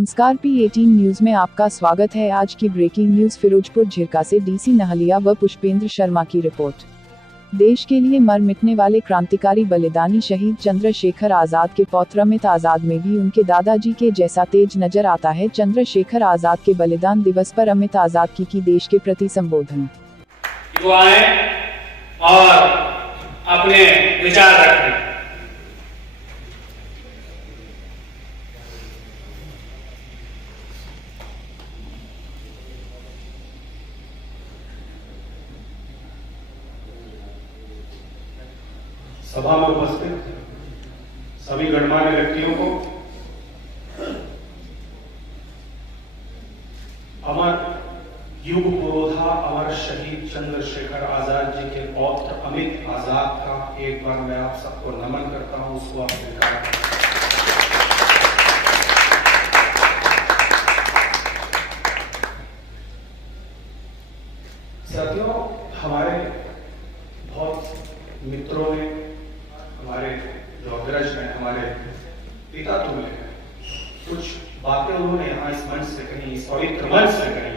नमस्कार, P18 news में आपका स्वागत है। आज की ब्रेकिंग न्यूज फिरोजपुर झिरका से डीसी नहलिया व पुष्पेंद्र शर्मा की रिपोर्ट। देश के लिए मर मिटने वाले क्रांतिकारी बलिदानी शहीद चंद्रशेखर आजाद के पौत्र अमित आजाद में भी उनके दादाजी के जैसा तेज नजर आता है। चंद्रशेखर आजाद के बलिदान दिवस पर अमित आजाद की देश के प्रति संबोधन। और अपने विचार रखें। सभा में उपस्थित सभी गणमान्य व्यक्तियों को अमर युग पुरोधा अमर शहीद चंद्रशेखर आजाद जी के पौत्र अमित आजाद का एक बार मैं आप सबको नमन करता हूं। उसको आप स्वीकार करें। साथियों, हमारे बहुत मित्रों ने, हमारे जो अग्रज हैं, हमारे पिता तुल्य हैं, कुछ बातें उन्होंने यहाँ इस मंच से कही, इस पवित्र मंच से कही।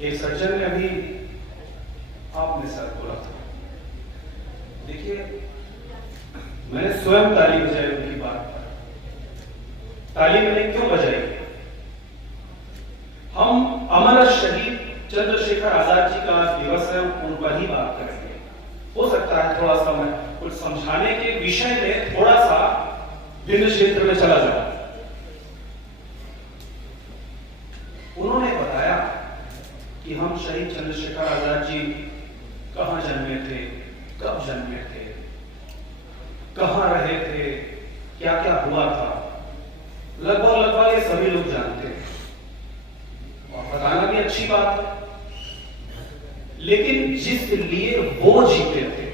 एक सज्जन ने अभी आपने सर बोला था, देखिए मैंने स्वयं ताली बजाई उनकी बात पर। ताली मैंने क्यों बजाई? हम अमर शहीद चंद्रशेखर आजाद जी का दिवस है, उन पर ही बात करेंगे। हो सकता है थोड़ा सा मैं कुछ समझाने के विषय में थोड़ा सा भिन्न क्षेत्र में चला जाऊं। उन्होंने बताया कि हम शहीद चंद्रशेखर आजाद जी कहां जन्मे थे, कब जन्मे थे, कहां रहे थे, क्या क्या हुआ था। लगभग ये सभी लोग जानते हैं और बताना भी अच्छी बात है। लेकिन जिस लिए वो जीते थे,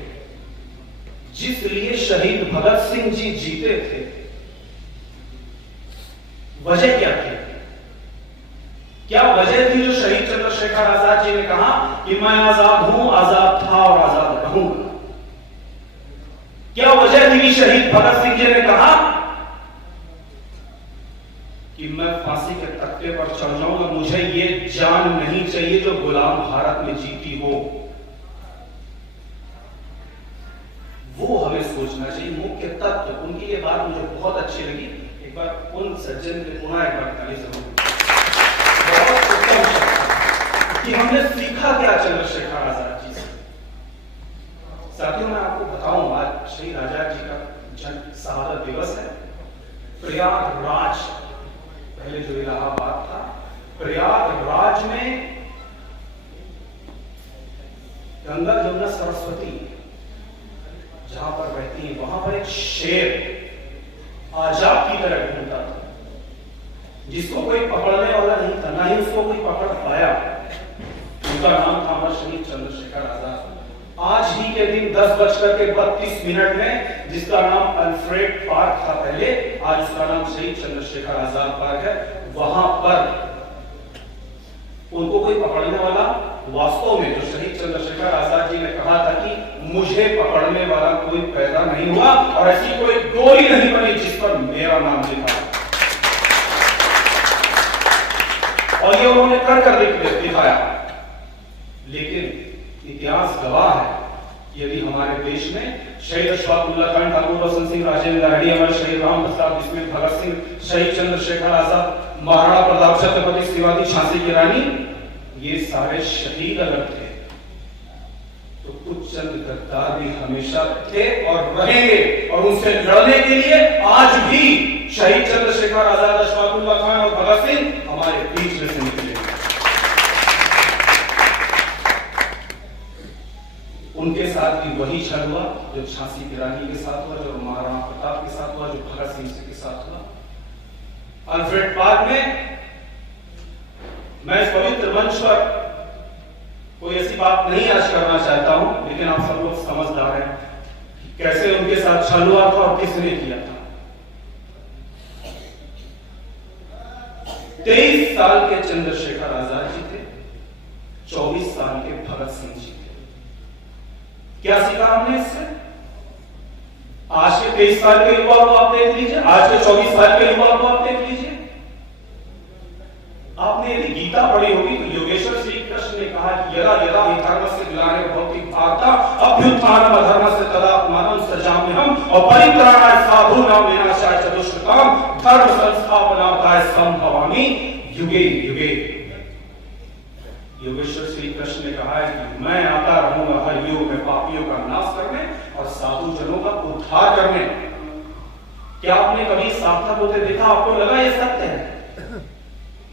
जिस लिए शहीद भगत सिंह जी जीते थे, वजह क्या थी? क्या वजह थी जो शहीद चंद्रशेखर आजाद जी ने कहा कि मैं आजाद हूं, आजाद था और आजाद रहूंगा? क्या वजह थी कि शहीद भगत सिंह जी ने कहा कि मैं फांसी के तख्ते पर चढ़ जाऊंगा, मुझे ये जान नहीं चाहिए जो गुलाम भारत में जीती हो? वो हमें सोचना चाहिए। मुख्य तत्व उनकी ये बात मुझे बहुत अच्छी लगी। एक बार उन सज्जन के पुनः एक बार ताली जरूर। बहुत उत्तम कि हमने सीखा क्या चंद्रशेखर आजाद जी से। साथियों, मैं आपको बताऊं, आज शहीद आजाद जी का जन्म शहादत दिवस है। प्रयागराज, पहले जो इलाहाबाद था, प्रयागराज में गंगा जमुना सरस्वती जहां पर बहती है, वहां पर एक शेर आजाद की तरह घूमता था, जिसको कोई पकड़ने वाला नहीं था, ना ही उसको कोई पकड़ पाया। उनका नाम था अमर शहीद चंद्रशेखर आजाद। आज ही के दिन 10:32 में जिसका नाम अल्फ्रेड पार्क था पहले, आज उसका नाम शहीद चंद्रशेखर आजाद पार्क है। वहां पर उनको कोई पकड़ने वाला, वास्तव में जो शहीद चंद्रशेखर आजाद जी ने कहा था कि मुझे पकड़ने वाला कोई पैदा नहीं हुआ और ऐसी कोई गोली नहीं बनी जिस पर मेरा नाम लिखा। और ये उन्होंने कर दिखाया। लेकिन इतिहास गवाह है, यदि हमारे देश में शहीद अशफाकुल्लाह खान ठाकुर, रोशन सिंह, राजेंद्र लाहिड़ी, अमर शहीद राम प्रताप बिस्मिल, भगत सिंह, शहीद चंद्रशेखर आजाद, महाराणा प्रताप, छत्रपति शिवाजी, झांसी की रानी, ये सारे शहीद अगर थे तो कुछ चंद गद्दार भी हमेशा थे और रहेंगे। और उनसे लड़ने के लिए आज भी शहीद चंद्रशेखर आजाद, अशफाकुल्लाह खान और भगत सिंह हमारे बीच में से निकले। उनके साथ भी वही छल हुआ जो झांसी की रानी के साथ हुआ, जो महाराणा प्रताप के साथ हुआ, जो भगत सिंह के साथ हुआ। अल्फ्रेड पार्क में मैं इस पवित्र मंच पर कोई ऐसी बात नहीं आज करना चाहता हूं, लेकिन आप सब लोग समझदार हैं कि कैसे उनके साथ छल हुआ था और किसने किया था। 23 साल के चंद्रशेखर आजाद जी थे, 24 साल के भगत सिंह जी थे। क्या सीखा हमने इससे? आज के 23 साल के युवा को आप देख लीजिए, आज के 24 साल के युवा को आप देख लीजिए। आपने यदि गीता पढ़ी होगी तो योगेश्वर श्री कृष्ण ने कहा कि यदा यदा हि धर्मस्य ग्लानिर् भवति भारत अभ्युत्थानम् अधर्मस्य तदात्मानं सृजाम्यहम् और परित्राणाय साधूनां विनाशाय च दुष्कृतां धर्म संस्थापनार्थाय संभवामि युगे युगे। योगेश्वर श्री कृष्ण ने कहा है कि मैं आता रहूंगा हर युग में पापियों का नाश करने और साधु जनों का उद्धार करने। क्या आपने कभी सार्थक होते देखा? आपको लगा ये सत्य है?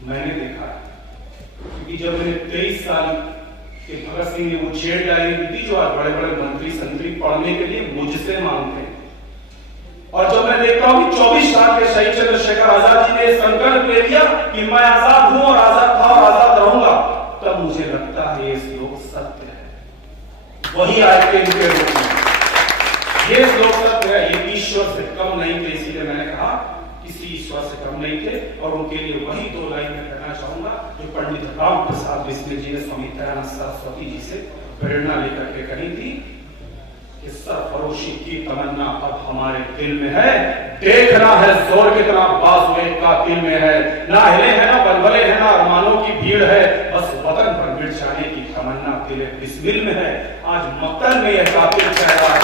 मैंने देखा, क्योंकि जब मैंने 23 साल के भगत सिंह ने वो जेल डायरी दी जो आज बड़े बड़े मंत्री संतरी पढ़ने के लिए मुझसे मांगते हैं, और जब मैं देखता हूं कि 24 साल के शहीद चंद्रशेखर आजाद जी ने संकल्प ले लिया कि मैं आजाद हूं और आजाद था और आजाद रहूंगा, तब मुझे लगता है ये श्लोक सत्य है। वही आज के इनके रूप में ये श्लोक सत्य है। ये ईश्वर से कम नहीं थे, इसीलिए मैंने कहा किसी ईश्वर से कम नहीं थे। और उनके लिए वही दो लाइन में कहना चाहूंगा जो पंडित राम प्रसाद बिस्मिल जी ने स्वामी दयानंद सरस्वती जी से प्रेरणा लेकर के कही थी कि सरफरोशी की तमन्ना अब हमारे दिल में है, देखना है जोर कितना बाजुए का दिल में है, ना हिले है ना बलबले है ना अरमानों की भीड़ है, बस वतन पर मिट जाने की तमन्ना दिल बिस्मिल में है। आज मक्तल में यह कातिल कह रहा है,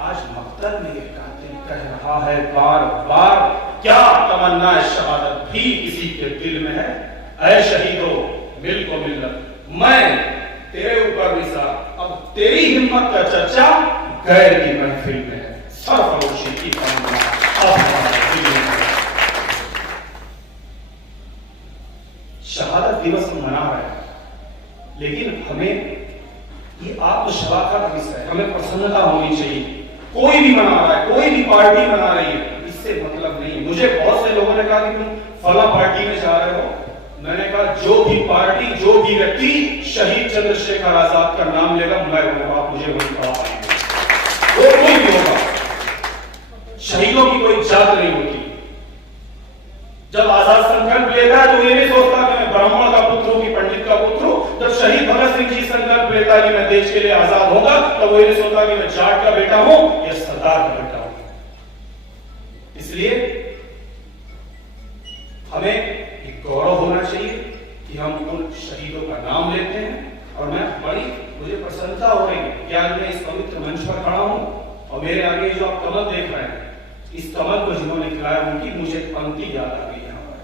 आज मक्तल में यह कातिल कह रहा है बार बार, क्या तमन्ना शहादत भी किसी के दिल में है? ऐ शहीदो मिल को मिल्लत, मैं तेरे ऊपर निसार, अब तेरी हिम्मत का चर्चा गैर की महफिल में है। सरफरोशी की तमन्ना अब हमारे दिल में है। शहादत दिवस हम मना रहे हैं, लेकिन हमें ये आत्मशलाघा का विषय है, हमें प्रसन्नता होनी चाहिए। कोई भी मना रहा है, कोई भी पार्टी मना रही है, इससे मतलब नहीं। मुझे बहुत से लोगों ने कहा कि तुम फला पार्टी में जा रहे हो, मैंने कहा जो भी पार्टी जो भी व्यक्ति शहीद चंद्रशेखर आजाद का नाम लेगा मैं होगा, आप मुझे वही कहा पाएंगे, वो कोई भी होगा। शहीदों की कोई जात नहीं होती। जब आजाद संकल्प लेता है तो ये नहीं सोचता कि मैं ब्राह्मण का पुत्र हूं कि पंडित का पुत्र हूं। जब शहीद भगत सिंह जी संकल्प लेता है कि मैं देश के लिए आजाद होगा, तो वो ये नहीं सोचता कि मैं जाट का बेटा हूं या सरदार का बेटा हूं। इसलिए हमें एक गौरव होना चाहिए कि हम उन शहीदों का नाम लेते हैं। और मुझे प्रसन्नता हो रही है कि आज मैं इस पवित्र मंच पर खड़ा हूं और मेरे आगे जो आप कमल देख रहे हैं, इस कमल को जिन्होंने खिलाया उनकी मुझे पंक्ति याद आ गई यहां पर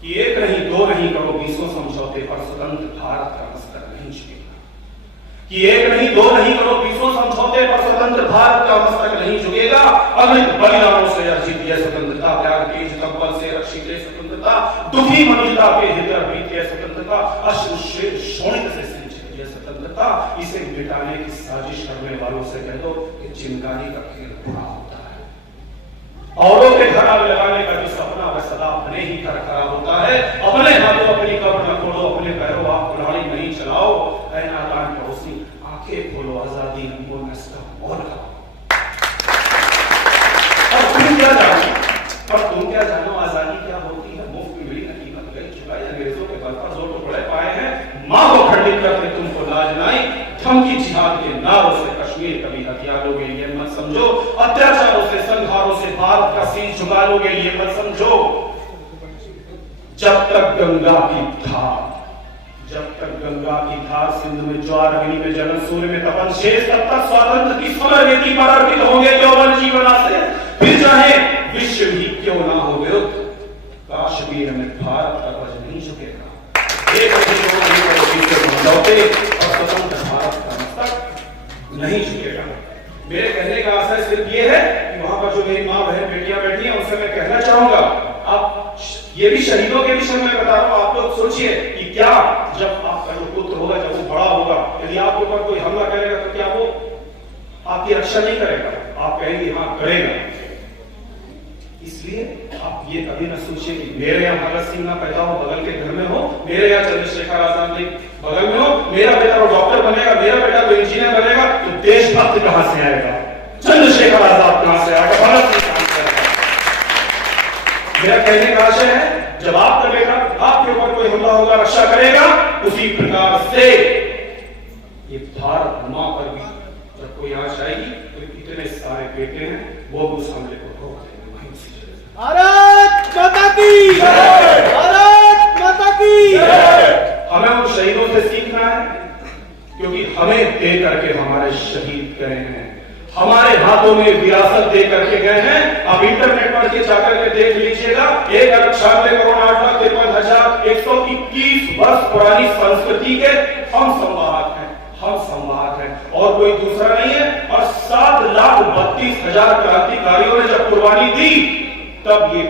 कि एक नहीं दो नहीं करो 20 समझौते पर स्वतंत्र भारत का मस्तक नहीं झुकेगा। कि एक नहीं दो नहीं करो 20 समझौते पर स्वतंत्र भारत का मस्तक नहीं झुकेगा। अगणित बलिदानों से अर्जित यह स्वतंत्रता, प्यार के तब्बल से रक्षित यह स्वतंत्रता, दुखी मनुष्यता के हृदय बीत यह स्वतंत्रता, अश्रु शोणित से सिंचित यह स्वतंत्रता, इसे मिटाने की साजिश करने वालों से कह दो कि चिंगारी का खेल पूरा होता है। औरों के घर आग लगाने का जो सपना वह सदा अपने ही घर खराब होता है। अपने हाथों अपनी कब्र न खोलो, अपने पैरों आप कुल्हाड़ी नहीं चलाओ। ऐ नादान पड़ोसी आंखें खोलो, आजादी हमको नस्ता और खाओ। तुम क्या जानो आजादी क्या होती है? मुफ्त में मिली न कीमत गई चुकाई, अंग्रेजों के बल पर जोर टुकड़े पाए हैं, मां को खंडित करके तुमको लाज नाई, धमकी जिहाद के नारों से कश्मीर कभी हथियार लोगे ये मत समझो, अत्याचारों से संहारों से भारत का शीश झुका लोगे ये मत समझो। जब तक गंगा की धार सिंधु में ज्वार अग्नि में जलन सूर्य में तपन शेष, तब तक स्वातंत्र की समर वेदी पर अर्पित होंगे यौवन जीवना से, फिर चाहे विश्व भी क्यों ना हो विरुद्ध, काश्मीर में भारत का ध्वज नहीं झुकेगा। एक समझौते और स्वतंत्र भारत का मस्तक नहीं झुकेगा। मेरे कहने का आशय सिर्फ ये है कि वहां पर जो मेरी माँ बहन बेटियां बैठी हैं उनसे मैं कहना चाहूंगा, आप ये भी शहीदों के विषय में बता रहा हूं, आप लोग सोचिए कि क्या जब आपका जो पुत्र होगा, जब वो बड़ा होगा, यदि आपके ऊपर कोई हमला करेगा तो क्या वो आपकी रक्षा नहीं करेगा? आप कहेंगे हाँ करेगा। इसलिए आप ये कभी ना सोचिए कि मेरे यहाँ भगत सिंह ना पैदा हो बगल के घर में हो, मेरे यहाँ चंद्रशेखर आजाद नहीं बगल में हो, मेरा बेटा वो डॉक्टर बनेगा, मेरा बेटा वो इंजीनियर बनेगा, तो देशभक्त कहां से आएगा? चंद्रशेखर आजाद कहां से आएगा? भगत सिंह कहां से आएगा? मेरा कहने का आशय है जब आपका बेटा आपके ऊपर कोई हमला होगा रक्षा करेगा, उसी प्रकार से ये भारत मां पर भी जब कोई आंच आएगी तो इतने सारे बेटे हैं वो भी उस हमले को रोक देंगे। भारत माता की जय, भारत माता की जय। हमें उन शहीदों से सीखना है, क्योंकि हमें दे करके हमारे शहीद गए हैं, हमारे हाथों में विरासत दे करके गए हैं। आप इंटरनेट पर के जाकर के देख लीजिएगा, 1,96,53,121 वर्ष पुरानी संस्कृति के हम संवाहक हैं, हम संवाहक हैं और कोई दूसरा नहीं है। और 7,32,000 क्रांतिकारियों ने जब कुर्बानी दी, तब ये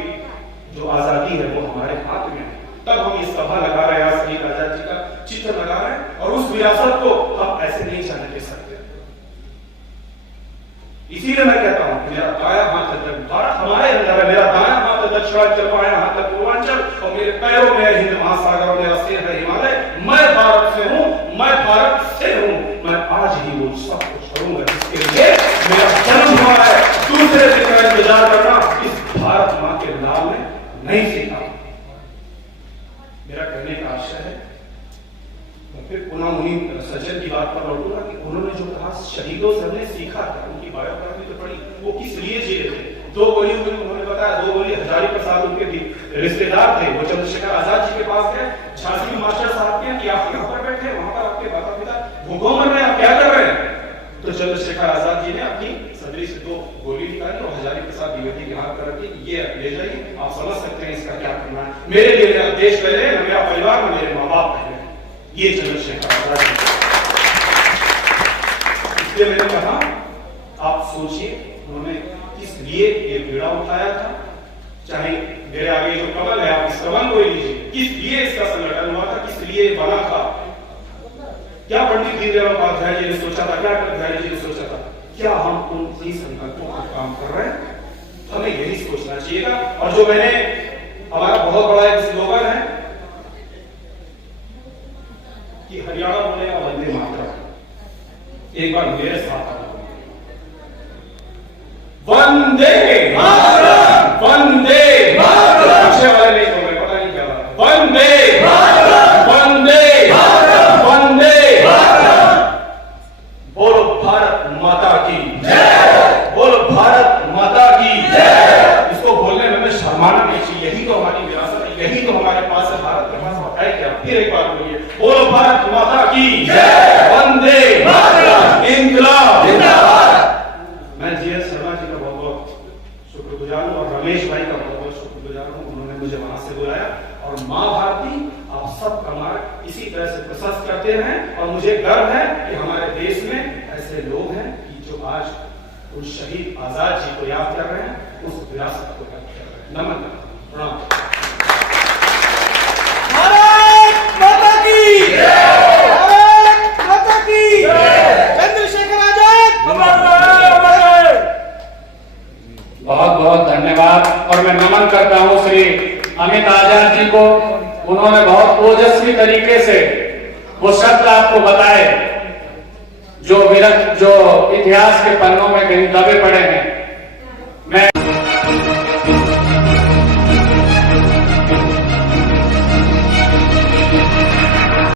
जो आजादी है वो हमारे हाथ में है। तब हम ये सभा लगा रहे हैं, शहीद आजाद जी का चित्र लगा रहे हैं, और उस विरासत को हम ऐसे नहीं जाने दे सकते। इसीलिए मैं कहता हूं, मेरा दाया हाथ तक भारत हमारे अंदर है, मेरा दाया हाथ दक्षिणांचल, बायां हाथ तक पूर्वांचल, और मेरे पैरों में हिंद महासागर और मेरा सिर है हिमालय। मैं भारत से हूं, मैं भारत से हूं। मैं आज ही वो सब कुछ करूंगा जिसके लिए मेरा जन्म हुआ है। दूसरे दिन का इंतजार करना इस भारत मां के नाम में नहीं सीखा। मेरा कहने का आशय है, फिर पुनः मुनि सज्जन की बात पर लौटूंगा कि उन्होंने जो कहा शहीदों से हमने सीखा था, उनकी बायोग्राफी तो पढ़ी, वो किस लिए जी रहे थे। 2 गोली उन्होंने बताया, 2 गोली हजारी प्रसाद उनके रिश्तेदार थे, वो चंद्रशेखर आजाद जी के पास गए, झांसी में मास्टर साहब के कि आप यहाँ पर बैठे, वहां पर आपके माता पिता भूखों मर रहे हैं, आप क्या कर रहे हैं। तो चंद्रशेखर आजाद जी ने अपनी सदरी से 2 गोली निकाली और हजारी प्रसाद द्विवेदी के हाथ पर रखी, ये ले जाइए, आप समझ सकते हैं इसका क्या करना है। मेरे लिए मेरा देश पहले, न मेरा परिवार, न मेरे माँ बाप पहले। ये चंद्रशेखर आजाद जी। इसलिए मैंने कहा, आप सोचिए उन्होंने किस लिए ये बीड़ा उठाया था। चाहे मेरे आगे जो कमल है, आप इस कमल को लीजिए, किस लिए इसका संगठन हुआ था, किस लिए बना था। क्या पंडित दीनदयाल उपाध्याय जी ने सोचा था, क्या अटल जी ने सोचा था, क्या हम उन संकल्पों पर काम कर रहे हैं। हमें यही सोचना चाहिएगा। और जो मैंने, हमारा बहुत बड़ा एक स्लोगन है कि हरियाणा बोलेगा वंदे मातरम। एक बार मेरे साथ वंदे मातरम, वंदे मातरम। पीछे वाले नहीं बोल रहे, पता नहीं क्या बात है। वंदे मातरम, वंदे मातरम, वंदे मातरम। बोलो भारत माता की जय, बोलो भारत माता की जय। इसको बोलने में हमें शर्माना नहीं चाहिए, यही तो हमारी विरासत है, यही तो हमारे पास है। भारत के पास है क्या? फिर एक बार बोलिए, बोलो भारत माता की जय, वंदे मातरम, इंकलाब जिंदाबाद। मैं जीएस शर्मा जी का बहुत बहुत शुक्रगुजार हूँ और रमेश भाई का बहुत बहुत शुक्रगुजार हूँ, उन्होंने मुझे वहां से बुलाया। और माँ भारती आप सब का मार्ग इसी तरह से प्रशस्त करते हैं, और मुझे गर्व है कि हमारे देश में ऐसे लोग हैं कि जो आज उन शहीद आजाद जी को याद कर रहे हैं, उस विरासत को याद कर रहे हैं। नमन, प्रणाम। भारत माता की जय, भारत माता की जय, चंद्रशेखर आजाद जिंदाबाद। बहुत बहुत धन्यवाद। और मैं नमन करता हूं श्री अमित आजाद जी को। उन्होंने बहुत ओजस्वी तरीके से वो शब्द आपको बताए जो इतिहास के पन्नों में कहीं दबे पड़े हैं।